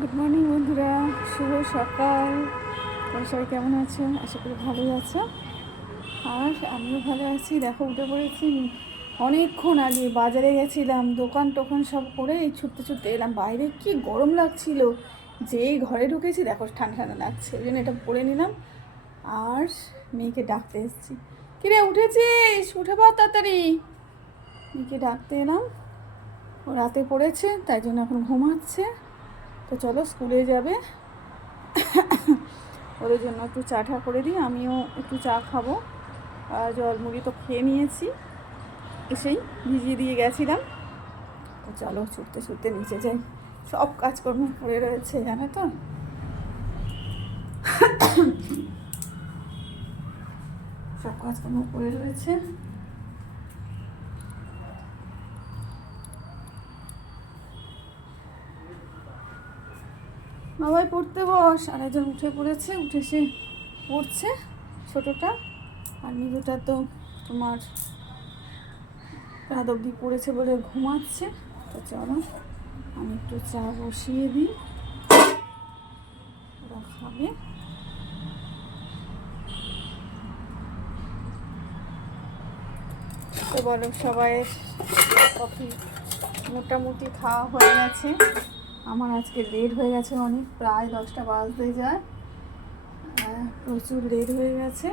Good morning বন্ধুরা। শুভ সকাল। সবাই কেমন আছো? আশা করি ভালোই আছো। আর আমিও ভালো আছি। দেখো, উঠে পড়েছি। অনেকক্ষণ আগে বাজারে গেছিলাম, দোকান টোকান সব করে এই ছুটতে ছুটতে এলাম। বাইরে কি গরম লাগছিল। যেই ঘরে ঢুকেছি, দেখো, ঠান্ডা ঠান্ডা লাগছে। ওই জন্য এটা পরে নিলাম। আর মেয়েকে ডাকতে এসেছি। কিরে, উঠেছিস? উঠে পড় তাড়াতাড়ি। মেয়েকে ডাকতে এলাম। ও রাতে পড়েছে, তাই জন্য এখন ঘুমাচ্ছে। তো চলো স্কুলে যাবে। ওদের জন্য একটু চা ঠা করে দিই, আমিও একটু চা খাব। আর জল মুড়ি তো খেয়ে নিয়েছি। এসেই ভিজিয়ে দিয়ে গেছিলাম। তো চলো ছুটতে ছুটতে নিচে যাই। সব কাজকর্ম পড়ে রয়েছে, জানো তো। সব কাজকর্ম পড়ে রয়েছে। বাবাই পড়তে বস। আর একজন উঠে পড়েছে, উঠে সে পড়ছে ছোটোটা। আর মিজুটা তো তোমার রাত অব্দি পড়েছে বলে ঘুমাচ্ছে। তো চলো, আমি একটু চা বসিয়ে দিই। ওরা খাবে। তো বলো সবাই কফি মোটামুটি খাওয়া হয়ে গেছে। আমার আজকে লেট হয়ে গেছে অনেক, প্রায় দশটা বাজতে যায়। প্রচুর লেট হয়ে গেছে।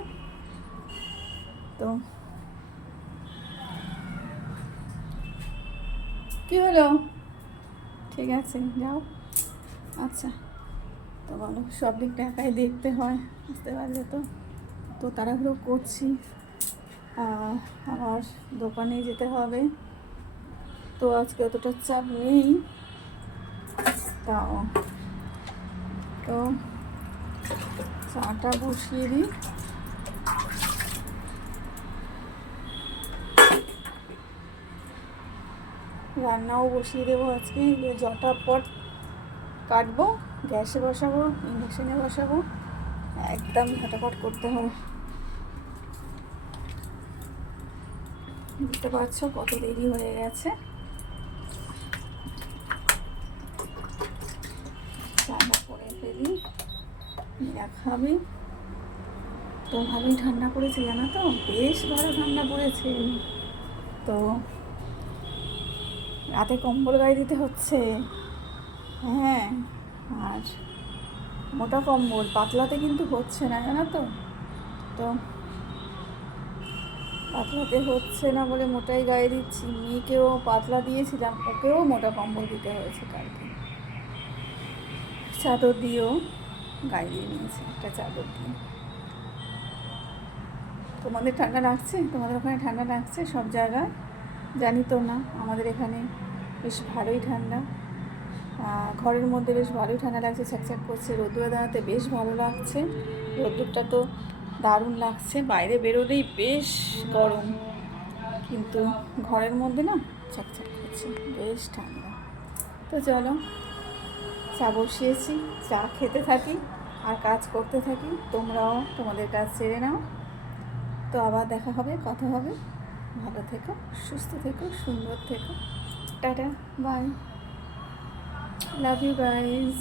তো কি হলো? ঠিক আছে, যাও। আচ্ছা তো বলো সব দিকটা একাই দেখতে হয়, বুঝতে পারলে তো। তো তাড়াহুড়ো করছি। আবার দোকানে যেতে হবে। তো আজকে অতটা চাপ নেই। তাও তো চাটা বসিয়ে দিই। রান্নাও বসিয়ে দেবো আজকে। যে জটাপট কাটবো, গ্যাসে বসাবো ইন্ডাকশানে বসাবো, একদম ঝটাপট করতে হবে। বুঝতে পারছ কত দেরি হয়ে গেছে চাটা করে ফেলি এরা খাবে তো ভালোই ঠান্ডা পড়েছে, জানো তো? বেশ ভালো ঠান্ডা পড়েছে। তো রাতে কম্বল গায়ে দিতে হচ্ছে। হ্যাঁ আর মোটা কম্বল, পাতলাতে কিন্তু হচ্ছে না, জানো তো? তো পাতলাতে হচ্ছে না বলে মোটাই গায়ে দিচ্ছি। মেয়েকেও পাতলা দিয়েছিলাম, ওকেও মোটা কম্বল দিতে হয়েছে কালকে। চাদর দিয়েও। গায়ে দিয়ে একটা চাদর দিয়ে তোমাদের ঠান্ডা লাগছে? তোমাদের ওখানে ঠান্ডা লাগছে সব জায়গায়? জানি তো না, আমাদের এখানে বেশ ভালোই ঠান্ডা। ঘরের মধ্যে বেশ ভালোই ঠান্ডা লাগছে ছ্যাকছ্যাক করছে, রোদ্দুরে দাঁড়াতে বেশ ভালো লাগছে। রোদ্দুরটা তো দারুণ লাগছে, বাইরে বেরোলেই বেশ গরম। কিন্তু ঘরের মধ্যে না ছ্যাকছ্যাক করছে, বেশ ঠান্ডা। তো চলো চা বসিয়েছি, চা খেতে থাকি আর কাজ করতে থাকি। তোমরাও তোমাদের কাজ ছেড়ে নাও। তো আবার দেখা হবে, কথা হবে। ভালো থেকো, সুস্থ থেকো, সুন্দর থেকো। Tata bye love you guys